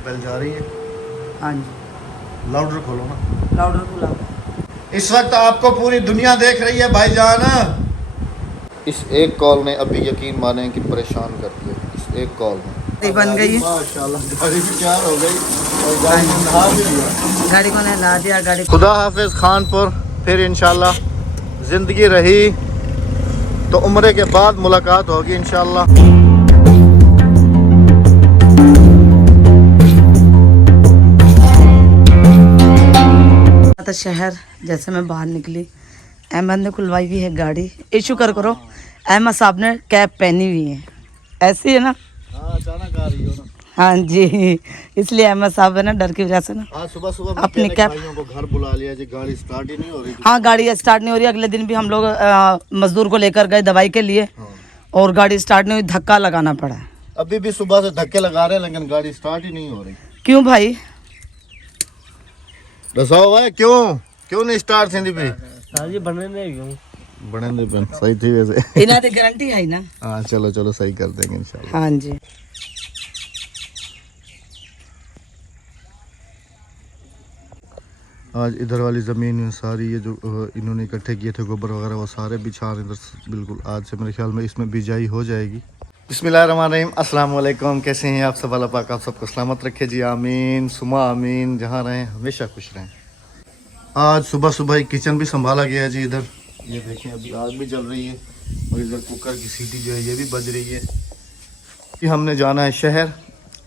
Bell जा रही है। हाँ जी, लाउडर खोलो ना। लाउडर खुला। इस वक्त आपको पूरी दुनिया देख रही है भाईजान। इस एक कॉल ने अभी यकीन माने कि परेशान कर दिया। इस एक कॉल में बन गई माशाल्लाह, गाड़ी भी तैयार हो गई और गाड़ी को नहा भी लिया। गाड़ी को नहला दिया। गाड़ी खुदा हाफिज खानपुर। फिर इंशाल्लाह ज़िंदगी रही तो उम्रे के बाद मुलाकात होगी इंशाल्लाह। शहर जैसे मैं बाहर निकली, अहमद ने खुलवाई हुई है गाड़ी। ये शुक्र करो अहमद साहब ने कैप पहनी हुई है। ऐसी है ना? अचानक आ रही हो ना। हाँ जी, इसलिए अहमद साहब है ना, डर की वजह से ना आज सुबह सुबह अपनी कैप भाइयों को घर बुला लिया जी। गाड़ी स्टार्ट ही नहीं हो रही थी। हाँ, गाड़ी स्टार्ट नहीं हो रही। अगले दिन भी हम लोग मजदूर को लेकर गए दवाई के लिए और गाड़ी स्टार्ट नहीं हुई, धक्का लगाना पड़ा। अभी भी सुबह से धक्के लगा रहे हैं लेकिन गाड़ी स्टार्ट ही नहीं हो रही। क्यों भाई? दसाओ भाई, क्यों नहीं स्टार्ट थी भी? जी बने दे पेन सही थी वैसे। इन्हें तो गारंटी है ना। हाँ चलो सही कर देंगे इंशाल्लाह। हाँ जी। आज इधर वाली ज़मीन में सारी ये जो इन्होंने इकट्ठे किए थे गोबर वगैरह वो सारे बिछा रहे इधर। बिल्कुल आज से मेरे ख्याल में इसमें बिजाई हो जाएगी। बिस्मिल्लाहिर्रहमानिर्रहीम। अस्सलाम वालेकुम। कैसे हैं आप सब? अल्लाह पाक आप सबको सलामत रखे जी। आमीन सुमा आमीन। जहाँ रहें हमेशा खुश रहें। आज सुबह सुबह किचन भी संभाला गया है जी। इधर ये देखें अभी आग भी जल रही है और इधर कुकर की सीटी जो है ये भी बज रही है कि हमने जाना है शहर।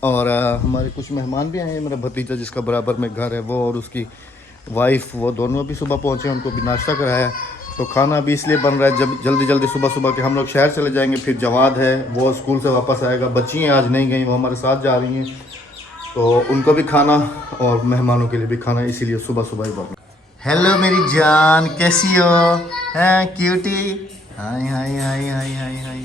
और हमारे कुछ मेहमान भी आए हैं। मेरा भतीजा जिसका बराबर में घर है वो और उसकी वाइफ, वो दोनों भी सुबह पहुँचे। उनको भी नाश्ता कराया। तो खाना भी इसलिए बन रहा है जब जल्दी सुबह सुबह के हम लोग शहर चले जाएंगे। फिर जवाद है वो स्कूल से वापस आएगा। बच्ची हैं आज नहीं गई, वो हमारे साथ जा रही हैं तो उनको भी खाना और मेहमानों के लिए भी खाना, इसीलिए सुबह सुबह ही बन। हेलो मेरी जान, कैसी हो? हैं क्यूटी? हाय हाय हाय हाय हाय हाय।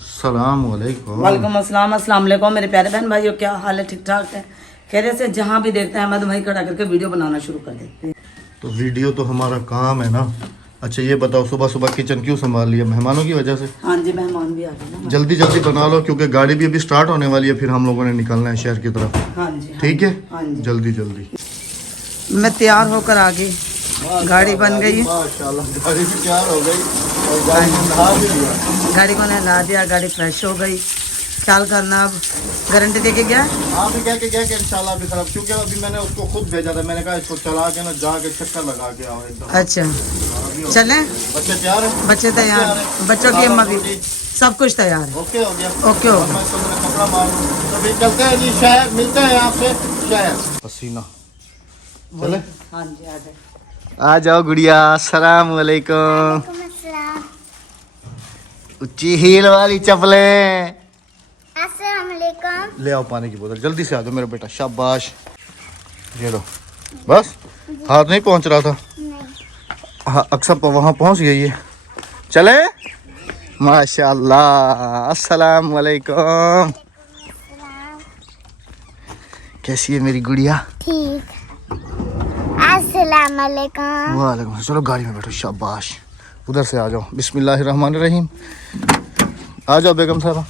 सलाम वालेकुम। वालेकुम अस्सलाम। अस्सलाम वालेकुम मेरे प्यारे बहन भाइयों, क्या हाल है? ठीक ठाक है, खैरियत से? जहाँ भी देखते हैं अहमद भाई खड़ा करके वीडियो बनाना शुरू कर देते हैं। तो वीडियो तो हमारा काम है ना। अच्छा ये बताओ सुबह सुबह किचन क्यों संभाल लिया? मेहमानों की वजह से? हाँ जी, मेहमान भी आ गए ना। जल्दी बना लो क्योंकि गाड़ी भी अभी स्टार्ट होने वाली है। फिर हम लोगों ने निकलना है शहर की तरफ। हाँ जी, ठीक है, हाँ जी। जल्दी। मैं तैयार होकर आ गई, गाड़ी बन गई। माशाल्लाह, गाड़ी भी तैयार हो गई और गाड़ी को नहा भी लिया। गाड़ी को नहला दिया, गाड़ी फ्रेश हो गई। ख्याल करना, अब गारंटी दे के गया। आप भी कह के गया कि इंशाल्लाह भी खराब, क्योंकि अभी मैंने उसको खुद भेजा था। मैंने कहा इसको चला के ना जाके चक्कर लगा के आओ एकदम। अच्छा चलें? बच्चे तैयार हैं? बच्चे तैयार, बच्चों की अम्मा भी, सब कुछ तैयार है। ओके हो गया। ओके हो मैं कपड़ा मार तो फिर चलते हैं जी शहर। मिलते हैं आपसे शहर। पसीना चले। हाँ जी, आ जाए। आ जाओ गुड़िया। अस्सलाम वालेकुम। ऊंची हील वाली चप्पलें। अस्सलाम वालेकुम। ले आओ पानी की बोतल, जल्दी से आ जाओ मेरा बेटा। शाबाश, ये लो। बस हाथ नहीं पहुंच रहा था। हाँ अक्सर वहाँ पहुंच गई है। चले माशाल्लाह। अस्सलाम वालेकुम। कैसी है मेरी गुड़िया? ठीक। अस्सलाम वालेकुम। वालेकुम। चलो गाड़ी में बैठो। शाबाश, उधर से आ जाओ। बिस्मिल्लाहिर्रहमानिर्रहीम। आ जाओ बेगम साहबा।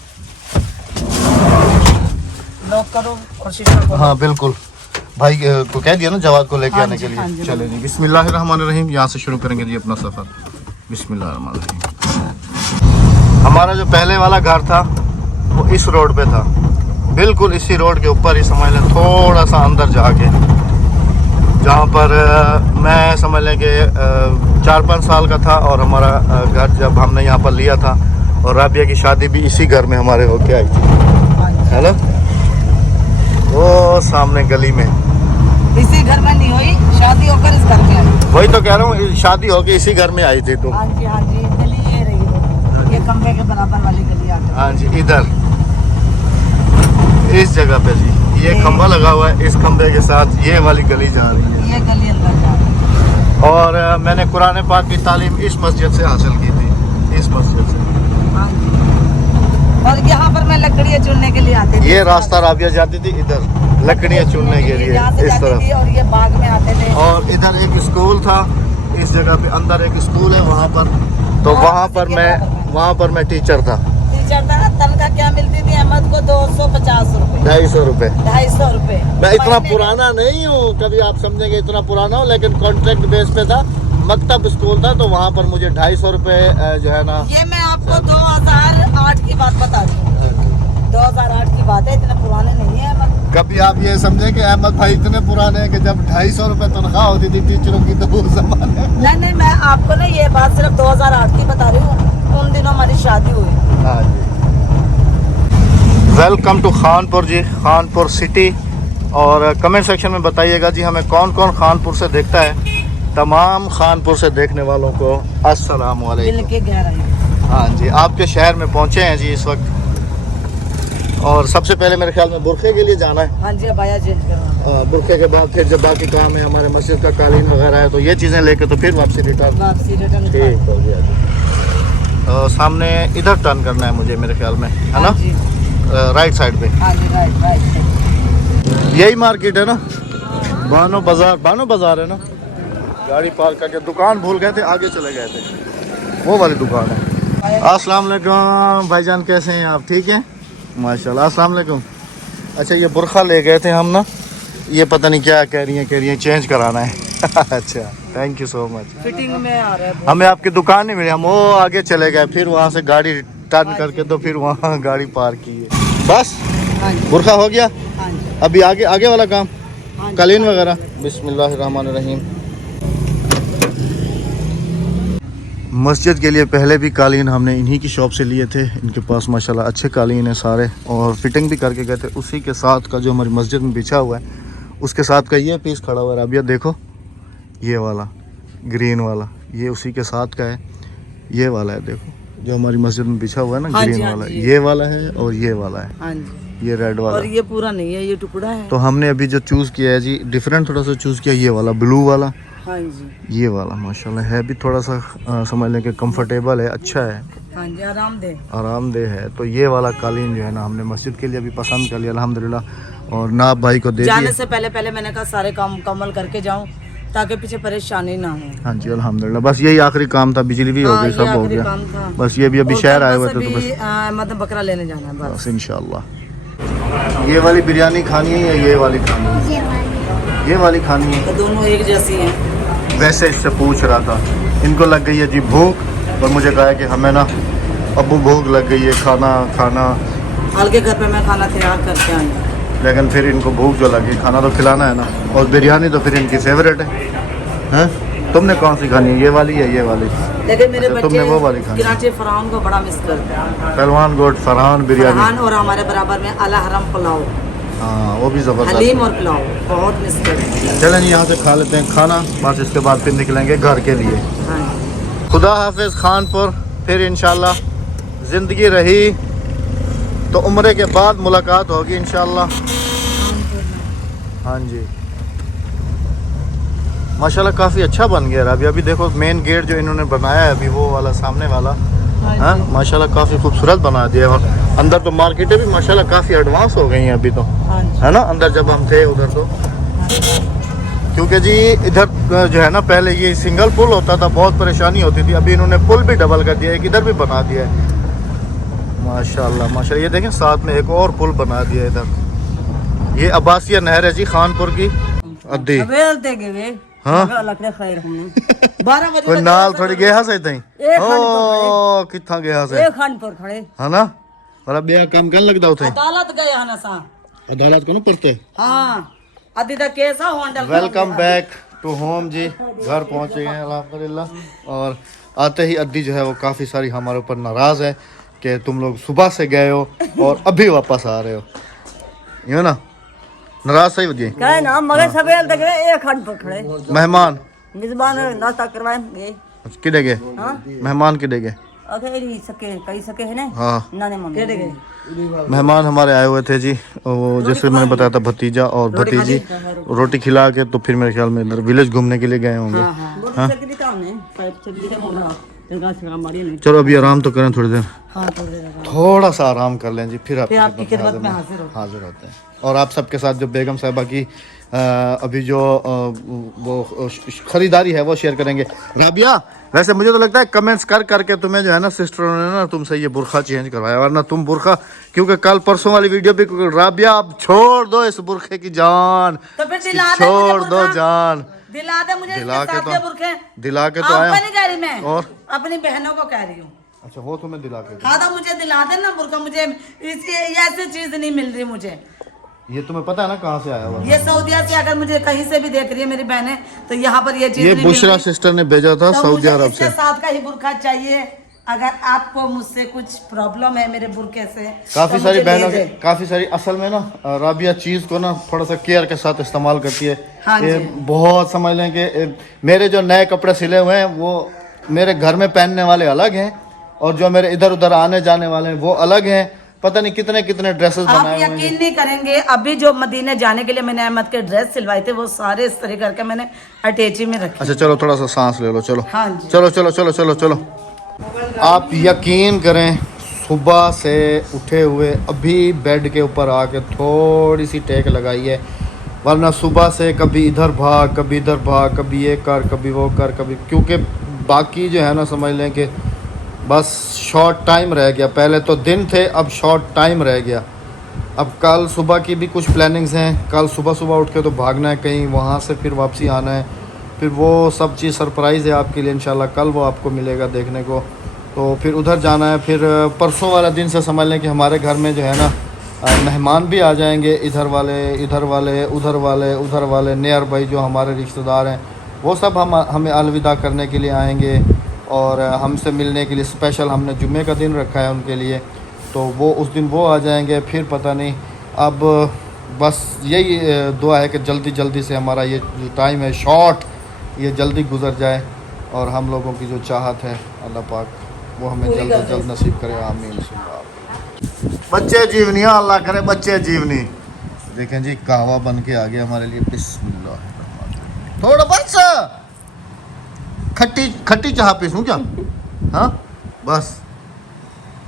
लॉक करो और शीशा खोलो। हाँ बिल्कुल, भाई को कह दिया ना जवाद को लेके हाँ आने जी, के हाँ लिए। जी, चले जी, बिस्मिल्लाहिर्रहमानिर्रहीम। यहाँ से शुरू करेंगे जी अपना सफ़र। बिस्मिल्लाहिर्रहमानिर्रहीम। हमारा जो पहले वाला घर था वो इस रोड पे था, बिल्कुल इसी रोड के ऊपर ही समझ लें, थोड़ा सा अंदर जाके, जहाँ पर मैं समझ लें कि 4-5 साल का था। और हमारा घर जब हमने यहाँ पर लिया था और राबिया की शादी भी इसी घर में हमारे होके आई थी। है ना, वो सामने गली में। इसी घर में नहीं हुई शादी, होकर इस घर में आई। वही तो कह रहा हूँ, शादी होके इसी घर में आई थी तुम। हाँ जी, गली ये रही है, ये खंबे के बराबर वाली गली आ गई। हाँ जी, इधर इस जगह पे जी ये खंबा लगा हुआ है। इस खंबे के साथ ये वाली गली जा रही है। ये गली अंदर जा रही है। और मैंने कुरान पाक की तालीम इस मस्जिद से हासिल की थी, इस मस्जिद से। हाँ जी। और यहाँ पर मैं लकड़ियाँ चुनने के लिए आती थी। ये रास्ता राबिया जाती थी इधर लकड़ियाँ चुनने के लिए, इस तरफ। और ये बाग में आते थे। और इधर एक स्कूल था, इस जगह पे अंदर एक स्कूल है वहाँ पर। तो वहाँ पर मैं टीचर था। चढ़ता है। तनख्वाह क्या मिलती थी अहमद को? 250 रुपए, 250 रुपए। 250 रुपए। मैं इतना पुराना नहीं हूँ, कभी आप समझेंगे इतना पुराना हूँ, लेकिन कॉन्ट्रैक्ट बेस पे था, मकतब स्कूल था, तो वहाँ पर मुझे 250 रुपए जो है ना। ये मैं आपको 2008 की बात बता रही हूँ, 2008 की बात है, इतने पुराने नहीं है अहमद। कभी आप ये समझे कि अहमद भाई इतने पुराने हैं कि जब 250 रुपए तनख्वाह होती थी टीचरों की, तो उस जमाने। नहीं, मैं आपको ना ये बात सिर्फ 2008 की बता रही हूँ, उन दिनों हमारी शादी हुई। हाँ जी। Welcome to Khanpur ji, Khanpur city. और कमेंट सेक्शन में बताइएगा जी हमें कौन कौन खानपुर से देखता है। तमाम खानपुर से देखने वालों को अस्सलाम दिल वालेकुम। के गहराई। हाँ जी, आपके शहर में पहुँचे हैं जी इस वक्त। और सबसे पहले मेरे ख्याल में बुरखे के लिए जाना है। हाँ जी, अब आया चेंज करवाना। बुरखे के बाद फिर जब बाकी काम है, हमारे मस्जिद का कालीन वगैरह है, तो ये चीज़ें लेके तो फिर वापसी रिटर्न। वापसी रिटर्न। ठीक हो गया जी। सामने इधर टर्न करना है मुझे मेरे ख्याल में, है ना? हाँ जी, राइट साइड पे। हाँ जी, राइट। यही मार्केट है ना? बानो बाजार है ना? गाड़ी पार्क करके दुकान भूल गए थे, आगे चले गए थे, वो वाली दुकान है। अस्सलाम वालेकुम भाईजान, कैसे हैं आप? ठीक हैं माशाल्लाह। अस्सलाम वालेकुम। अच्छा, ये बुरखा ले गए थे हम ना, ये पता नहीं क्या कह रही हैं चेंज कराना है। अच्छा, thank you so much. Fitting में आ रहा है। हमें आपकी दुकान नहीं मिली, हम वो आगे चले गए, फिर वहाँ से गाड़ी टर्न करके तो फिर वहाँ गाड़ी पार्क की है। बस हाँ जी, बुरखा हो गया, हाँ जी, अभी आगे वाला काम, हाँ जी। कालीन वगैरह। बिस्मिल्लाहिर्रहमानिर्रहीम। मस्जिद के लिए पहले भी कालीन हमने इन्हीं की शॉप से लिए थे। इनके पास माशाल्लाह अच्छे कालीन हैं सारे, और फिटिंग भी करके गए थे। उसी के साथ का जो हमारी मस्जिद में बिछा हुआ है, उसके साथ का ये पीस खड़ा हुआ है राबिया, देखो ये वाला ग्रीन वाला, ये उसी के साथ का है। ये वाला है देखो, जो हमारी मस्जिद में बिछा हुआ है ना, हाँ जी, ग्रीन हाँ वाला, जी। ये वाला है और ये वाला है, हाँ जी, ये रेड वाला। और ये पूरा नहीं है, ये टुकड़ा है। तो हमने अभी जो चूज़ किया है जी, डिफरेंट थोड़ा सा चूज़ किया, ये वाला ब्लू वाला, हाँ जी, ये वाला माशाल्लाह है भी थोड़ा सा समझ लें कि कंफर्टेबल है, अच्छा है, हाँ जी, आरामदेह है। तो ये वाला कालीन जो है ना, हमने मस्जिद के लिए भी पसंद कर लिया अल्हम्दुलिल्लाह, और नाब भाई को दे जाने दिया। से पहले मैंने कहा सारे काम मुकम्मल करके जाऊं, ताकि पीछे परेशानी ना हो। हाँ जी अल्हम्दुलिल्लाह, बस यही आखिरी काम था, बिजली भी हो हाँ, गई, ये सब हो आखिरी गया। काम था। बस ये भी अभी और शहर कल आए हुए बस थे, तो अभी, बस मतलब बकरा लेने जाना है बस। इंशाल्लाह। ये वाली बिरयानी खानी है या ये वाली खानी है? ये वाली। ये वाली खानी है। तो दोनों एक जैसी हैं। वैसे इससे पूछ रहा था, इनको लग गई है जी भूख, और मुझे कहा है कि हमें ना अबू भूख लग गई है, खाना। हल्के घर पे मैं खाना तैयार करके आई। लेकिन फिर इनको भूख जो लगी, खाना तो खिलाना है ना, और बिरयानी तो फिर इनकी फेवरेट है। हैं? तुमने कौन सी खानी है, ये वाली या ये वाली? लेकिन मेरे अच्छा, तुमने वो वाली बच्चे खानी? कराची फरहान को बड़ा मिस करते हैं। पहलवान गोट फरहान बिरयानी। फरहान और हमारे बराबर में अला हरम पुलाव, हाँ, वो भी ज़बरदस्त हलीम है। और पुलाव बहुत मिस करते हैं। चलें जी, यहाँ से खा लेते हैं खाना, बस इसके बाद फिर निकलेंगे घर के लिए। हाँ, खुदा हाफिज़ खानपुर, फिर इंशाल्लाह ज़िंदगी रही तो उम्रे के बाद मुलाकात होगी इंशाल्लाह। हाँ जी, माशाल्लाह काफ़ी अच्छा बन गया अभी। अभी देखो मेन गेट जो इन्होंने बनाया है अभी, वो वाला सामने वाला, हाँ माशाल्लाह काफ़ी खूबसूरत बना दिया। और अंदर तो मार्केटें भी माशाल्लाह काफ़ी एडवांस हो गई हैं अभी तो, हाँ जी, है ना? अंदर जब हम थे उधर तो, क्योंकि जी इधर जो है ना, पहले ये सिंगल पुल होता था, बहुत परेशानी होती थी। अभी इन्होंने पुल भी डबल कर दिया, एक इधर भी बना दिया है माशाल्लाह। ये देखें साथ में एक और पुल बना दिया इधर। ये अब्बासिया नहर है जी खानपुर की अद्दी। हाँ, 12 बजे कोई नाल थोड़ी गया से तई ओ किथा गया से, खानपुर खड़े है ना? मतलब बेया काम करने लगदा उथे, अदालत गए हन असा। अदालत को न पड़ते। हाँ, अदी दा केस है Hodal. Welcome back to home जी, घर पहुंचे हैं अल्हम्दुलिल्लाह। और आते ही अद्दी जो है वो काफ़ी सारी हमारे ऊपर नाराज़ है कि तुम लोग सुबह से गए हो और अभी वापस आ रहे हो, यूँ ना? नाराज़ सही बदिए कहे ना मगर सवेल तक एक खानपुर खड़े मेहमान मेजबान नाश्ता करवाए गए। किधे गए? मेहमान किधे गए? अगर सके कई सके है ना, हाँ, नाने मम्मी केड़े गए। मेहमान हमारे आए हुए थे जी, वो जैसे मैंने बताया था भतीजा और भतीजी, रोटी खिला के तो फिर मेरे ख्याल में इधर विलेज घूमने के लिए गए होंगे। हाँ? चलो अभी आराम तो करें थोड़ी देर, हाँ, थोड़ा सा आराम कर लें जी, फिर आपकी आपकी खिदमत में हाजिर होते हैं। और आप सबके साथ जो बेगम साहिबा की अभी जो वो ख़रीदारी है वो शेयर करेंगे। राबिया, वैसे मुझे तो लगता है कमेंट्स कर करके तुम्हें जो है ना सिस्टरों ने ना तुमसे ये बुरखा चेंज करवाया, वरना तुम बुरखा, क्योंकि कल परसों वाली वीडियो भी राबिया अब छोड़ दो इस बुरखे की जान, तो फिर दिला दे छोड़ मुझे दो बुरखा। जान। दिला दे मुझे दिला इसके के साथ तो- के बुरखे। दिला के तो आपको आया नहीं कह रही मैं, और अपनी बहनों को कह रही हूँ। अच्छा वो तुम्हें दिला के हाँ तो मुझे दिला दे ना बुरखा, मुझे इसकी ऐसी चीज नहीं मिल रही मुझे। ये तुम्हें पता है ना कहाँ से आया हुआ? ये सऊदीया से अगर मुझे कहीं से भी देख रही है मेरी बहनें तो यहाँ पर ये चीज ये नहीं मिल बुशरा रही। सिस्टर ने भेजा था तो सऊदी मुझे अरब इसके से। साथ का ही बुरखा चाहिए। अगर आपको मुझसे कुछ प्रॉब्लम है मेरे बुरखे से काफी तो सारी मुझे बहनों ले दे। काफी सारी असल में ना राबिया चीज को ना थोड़ा सा केयर के साथ इस्तेमाल करती है। हाँ ये जी। बहुत समझ लें कि मेरे जो नए कपड़े सिले हुए हैं वो मेरे घर में पहनने वाले अलग हैं और जो मेरे इधर उधर आने जाने वाले हैं वो अलग हैं। पता नहीं कितने कितने ड्रेसेस आप बनाए हुए हैं। यकीन नहीं करेंगे, अभी जो मदीने जाने के लिए मैंने अहमद के ड्रेस सिलवाए थे वो सारे इस तरह करके मैंने अटैची में रखे। अच्छा चलो थोड़ा सा सांस ले लो, चलो हाँ जी। चलो चलो चलो चलो चलो। आप यकीन करें सुबह से उठे हुए अभी बेड के ऊपर आके थोड़ी सी टेक लगाई है, वरना सुबह से कभी इधर भाग कभी इधर भाग, कभी ये कर कभी वो कर कभी, क्योंकि बाकी जो है ना समझ लें कि बस शॉर्ट टाइम रह गया। पहले तो दिन थे, अब शॉर्ट टाइम रह गया। अब कल सुबह की भी कुछ प्लानिंग्स हैं, कल सुबह सुबह उठ के तो भागना है कहीं, वहाँ से फिर वापसी आना है, फिर वो सब चीज़ सरप्राइज़ है आपके लिए इंशाल्लाह, कल वो आपको मिलेगा देखने को। तो फिर उधर जाना है, फिर परसों वाला दिन से समझ लें कि हमारे घर में जो है ना मेहमान भी आ जाएंगे, इधर वाले उधर वाले उधर वाले नियर भाई जो हमारे रिश्तेदार हैं वो सब हमें अलविदा करने के लिए आएंगे और हमसे मिलने के लिए स्पेशल हमने जुम्मे का दिन रखा है उनके लिए, तो वो उस दिन वो आ जाएंगे। फिर पता नहीं, अब बस यही दुआ है कि जल्दी जल्दी से हमारा ये जो टाइम है शॉर्ट ये जल्दी गुजर जाए और हम लोगों की जो चाहत है अल्लाह पाक वो हमें जल्द से जल्द नसीब करे, आमीन। बच्चे जीवनी अल्लाह करे, बच्चे जीवनी। देखें जी कहवा बन के आ गया हमारे लिए, बिस्मिल्लाह। थोड़ा बस खट्टी खट्टी चाह पीसूं क्या? हाँ बस।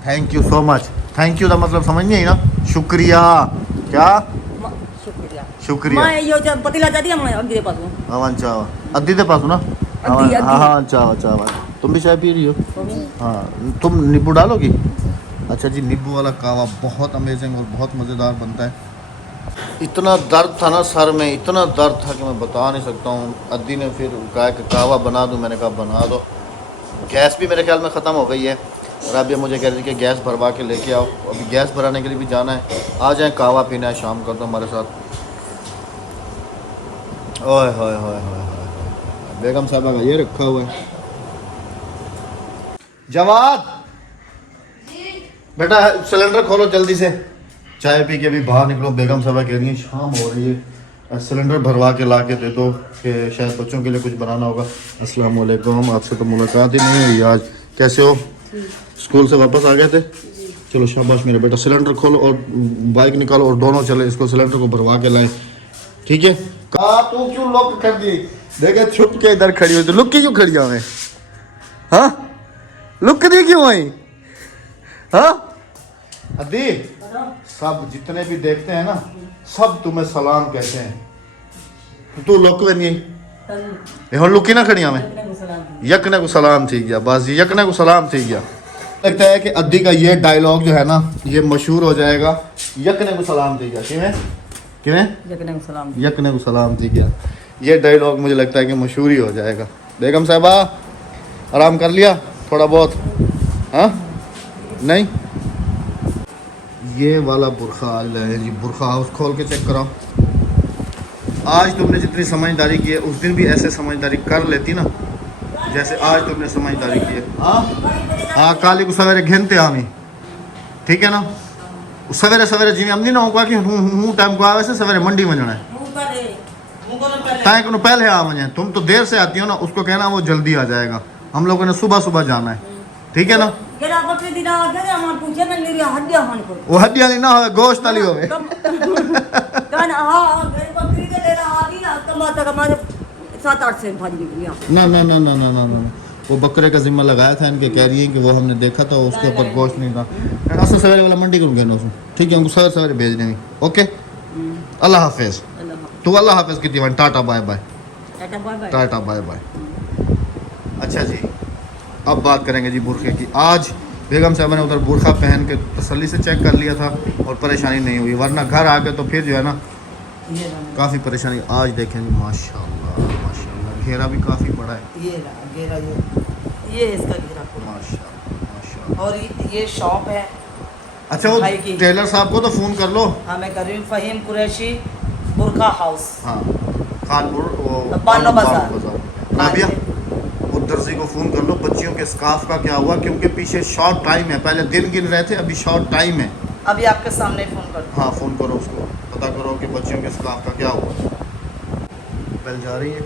Thank you so much. Thank you का मतलब समझ नहीं आई ना? शुक्रिया। क्या शुक्रिया? मैं यो जब पतीला जाती है मैं अग्गी दे पास हूं। हाँ चावा अद्दी दे पास ना? अद्दी, अद्दी। हाँ चावा चावा। तुम भी चाय पी रही हो? हाँ तुम नींबू डालोगी? अच्छा जी, नींबू वाला कावा बहुत अमेजिंग और बहुत मज़ेदार बनता है। इतना दर्द था ना सर में, इतना दर्द था कि मैं बता नहीं सकता हूँ। अद्दी ने फिर कहा कि कावा बना दूँ, मैंने कहा बना दो। गैस भी मेरे ख्याल में ख़त्म हो गई है। राबिया मुझे कह रही थी कि गैस भरवा के लेके आओ, अभी गैस भराने के लिए भी जाना है। आ जाए कावा पीना है शाम को तो हमारे साथ। ओए होए होए होए होए, बेगम साहबा का ये रखा हुआ है। जवाद बेटा सिलेंडर खोलो जल्दी से, चाय पी के भी बाहर निकलो। बेगम साहबा कह रही है शाम हो रही है, सिलेंडर भरवा के ला के दे दो कि शायद बच्चों के लिए कुछ बनाना होगा। अस्सलाम वालेकुम, आपसे तो मुलाकात ही नहीं हुई आज। कैसे हो? स्कूल से वापस आ गए थे? चलो शाबाश मेरे बेटा। सिलेंडर खोलो और बाइक निकालो और दोनों चले इसको सिलेंडर को भरवा के लाए, ठीक है? कहा तू क्यों लॉक कर दी? देखे छुप के इधर खड़ी हुई, तो लुक की क्यों खड़ी हमें? हाँ लुक दी क्यों आई? हाँ अदी सब जितने भी देखते हैं ना सब तुम्हें सलाम कहते हैं। तू लुक में नहीं ये लुकी ना खड़ी हमें, यकने को सलाम थी गया, बस यकने को सलाम थी गया। लगता है कि अद्दी का ये डायलॉग जो है ना ये मशहूर हो जाएगा, यकने को सलाम थी गया। किवें किवें यकने को सलाम थी गया, ये डायलॉग मुझे लगता है कि मशहूर ही हो जाएगा। बेगम साहबा आराम कर लिया थोड़ा बहुत? हाँ नहीं, ये वाला बुरखा आज लाए जी। बुरखा हाउस खोल के चेक कराओ। आज तुमने जितनी समझदारी की है उस दिन भी ऐसे समझदारी कर लेती ना जैसे आज तुमने समझदारी की है। हाँ काली को सवेरे घेनते हमी, ठीक है ना? सवेरे सवेरे जी हम नहीं ना होगा कि हूँ टाइम को आवे से सवेरे मंडी में जाना है टाइम को पहले आ वजे। तुम तो देर से आती हो ना, उसको कहना वो जल्दी आ जाएगा। हम लोगों ने सुबह सुबह जाना है, ठीक है ना? वो हड्डी वाली ना हो, गोश्त वाली हो। ना ना ना ना ना ना ना, वो बकरे का जिम्मा लगाया था इनके, कह रही है कि वो हमने देखा था उसके ऊपर गोश्त नहीं था। असल सवेरे वाला मंडी को कहना उसमें, ठीक है? उनको सवेरे सवेरे भेज देंगे। ओके अल्लाह हाफिज़। तू अल्लाह हाफिज की दीवान tata bye bye tata bye bye tata bye bye. अच्छा जी, अब बात करेंगे जी बुरखे की। आज बेगम साहबा ने उधर बुरखा पहन के तसल्ली से चेक कर लिया था और परेशानी नहीं हुई, वरना घर आके तो फिर जो है ना ये रहा, काफ़ी परेशानी। आज देखेंगे माशाल्लाह माशाल्लाह, घेरा भी काफ़ी बड़ा है। ये रहा घेरा, ये इसका घेरा पूरा। माशाल्लाह माशाल्लाह। और ये शॉप है। अच्छा वो भाई की। टेलर साहब को तो फ़ोन कर लो। हाँ मैं कर रही हूँ, फ़हीम कुरैशी बुरखा हाउस, हाँ खानपुर वो बानो बाजार। राबिया वो दर्जी को फ़ोन कर लो। बच्चियों के स्काफ का क्या हुआ, क्योंकि पीछे शॉर्ट टाइम है, पहले दिन गिन रहे थे, अभी शॉर्ट टाइम है। अभी आपके सामने फ़ोन कर दूँ। हाँ फ़ोन करो उसको, पता करो कि बच्चियों के स्काफ का क्या हुआ। बेल जा रही है,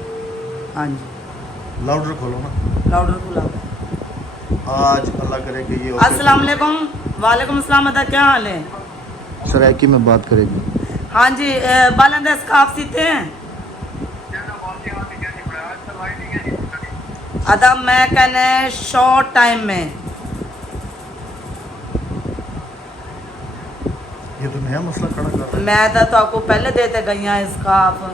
हाँ जी, लाउडर खोलो ना। लाउडर खुला हुआ है। आज अल्लाह करे कि ये अस्सलाम वालेकुम। वालेकुम अस्सलाम, अदा क्या हाल है? सरायकी में बात करेगी। हाँ जी, बालंदा स्काफ सीते हैं अदा, मैं कहने शॉर्ट टाइम में। ये तो नया मसला खड़ा कर रहा मैं तो आपको पहले देते गई हैं स्काफ। है।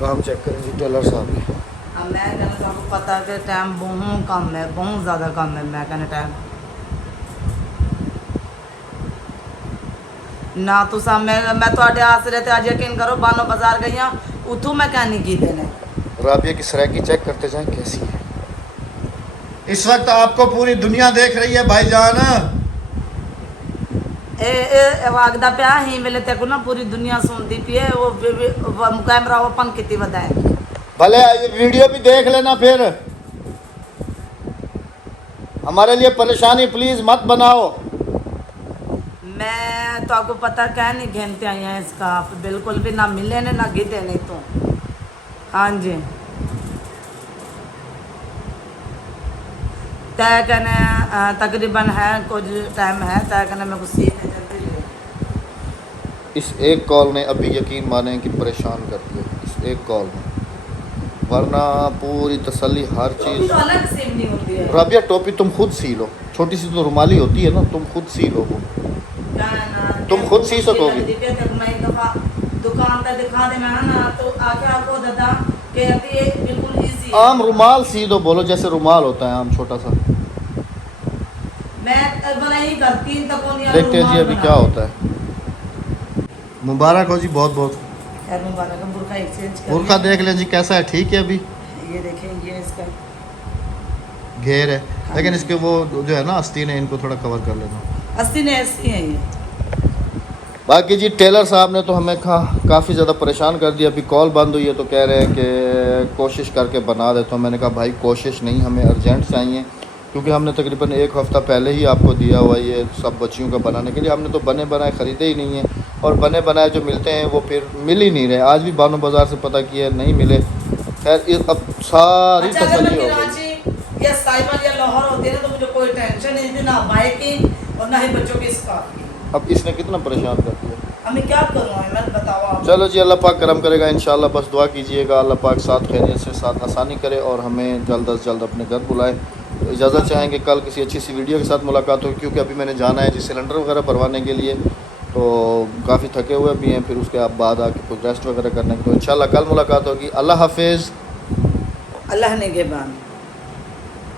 काम चेक करें जी टेलर साहब के। अब मैं कहना तो आपको पता है कि टाइम बहुत कम है, बहुत ज़्यादा कम है। मैं कहना टाइम ना तुसा मैं ਤੁਹਾਡੇ आसरे ते आज यकीन करो, बानो बाजार गई हाँ, उठू मैं क्या नहीं की देने। राबिया की सरायकी चेक करते जाएं कैसी है। इस वक्त आपको पूरी दुनिया देख रही है भाईजान। ए वागदा पिया ही मिले ते को ना पूरी दुनिया सुनती पी है। वो कैमरा ओपन कितनी बताए, भले ये वीडियो भी देख लेना, फिर हमारे लिए परेशानी प्लीज मत बनाओ। मैं तो आपको पता क्या नहीं घेनते आई हैं इसका, आप बिल्कुल भी ना मिले ने ना गिदे नहीं तो। हाँ जी, तय कहने तकरीबन है कुछ टाइम है, तय कहने मैं कुछ सीखने जल्दी ले। इस एक कॉल ने अभी यकीन माने कि परेशान कर दिया, इस एक कॉल ने, वरना पूरी तसल्ली हर टोपी चीज़। तो अलग सेम नहीं होती है। राबिया टोपी तुम खुद सी लो, छोटी सी तो रुमाली होती है ना, तुम खुद सी लो वो। क्या है ना, तुम खुद सी सकोगी। मैं एक दफा दुकान पर दिखा दे मैं ना, तो आके आपको दादा कहती है बिल्कुल इजी है। आम रुमाल सी दो, बोलो जैसे रुमाल होता है आम छोटा सा। मैं बोला ही करती तक नहीं। देखते हैं जी अभी क्या होता है। मुबारक हो जी बहुत बहुत। खैर मुबारक है, बुरका एक्सचेंज कर बुरखा देख लें जी कैसा है, ठीक है। अभी ये देखें, ये इसका घेर है, लेकिन इसके वो जो है ना आस्तीन है, इनको थोड़ा कवर कर लेना। 80 ने 80 है ये। बाकी जी टेलर साहब ने तो हमें काफ़ी ज़्यादा परेशान कर दिया। अभी कॉल बंद हुई है तो कह रहे हैं कि कोशिश करके बना दे, तो मैंने कहा भाई कोशिश नहीं, हमें अर्जेंट चाहिए, क्योंकि हमने तकरीबन 1 हफ़्ता पहले ही आपको दिया हुआ ये सब बच्चियों का बनाने के लिए। हमने तो बने बनाए ख़रीदे ही नहीं हैं, और बने बनाए जो मिलते हैं वो फिर मिल ही नहीं रहे। आज भी बानो बाज़ार से पता किया, नहीं मिले। खैर अब सारी अच्छा, अगर तसल्ली मैं हो गई। कराची या साइबर या लाहौर होती है ना, तो मुझे कोई टेंशन नहीं थी, ना भाई की और ना ही बच्चों की स्काफ की। अब इसने कितना परेशान कर दिया। हमें क्या करूँ मैं, बताओ आप। चलो जी, अल्लाह पाक करम करेगा इंशाल्लाह। बस दुआ कीजिएगा अल्लाह पाक साथ खैरियत से साथ आसानी करे और हमें जल्द अज जल्द अपने घर बुलाए। तो इजाज़त चाहेंगे, कल किसी अच्छी सी वीडियो के साथ मुलाकात हो, क्योंकि अभी मैंने जाना है जी सिलेंडर वगैरह भरवाने के लिए, तो काफ़ी थके हुए भी हैं, फिर उसके बाद आके कुछ रेस्ट वगैरह करने के। तो इंशाल्लाह कल मुलाकात होगी। अल्लाह हाफिज़। अल्लाह ने के बान।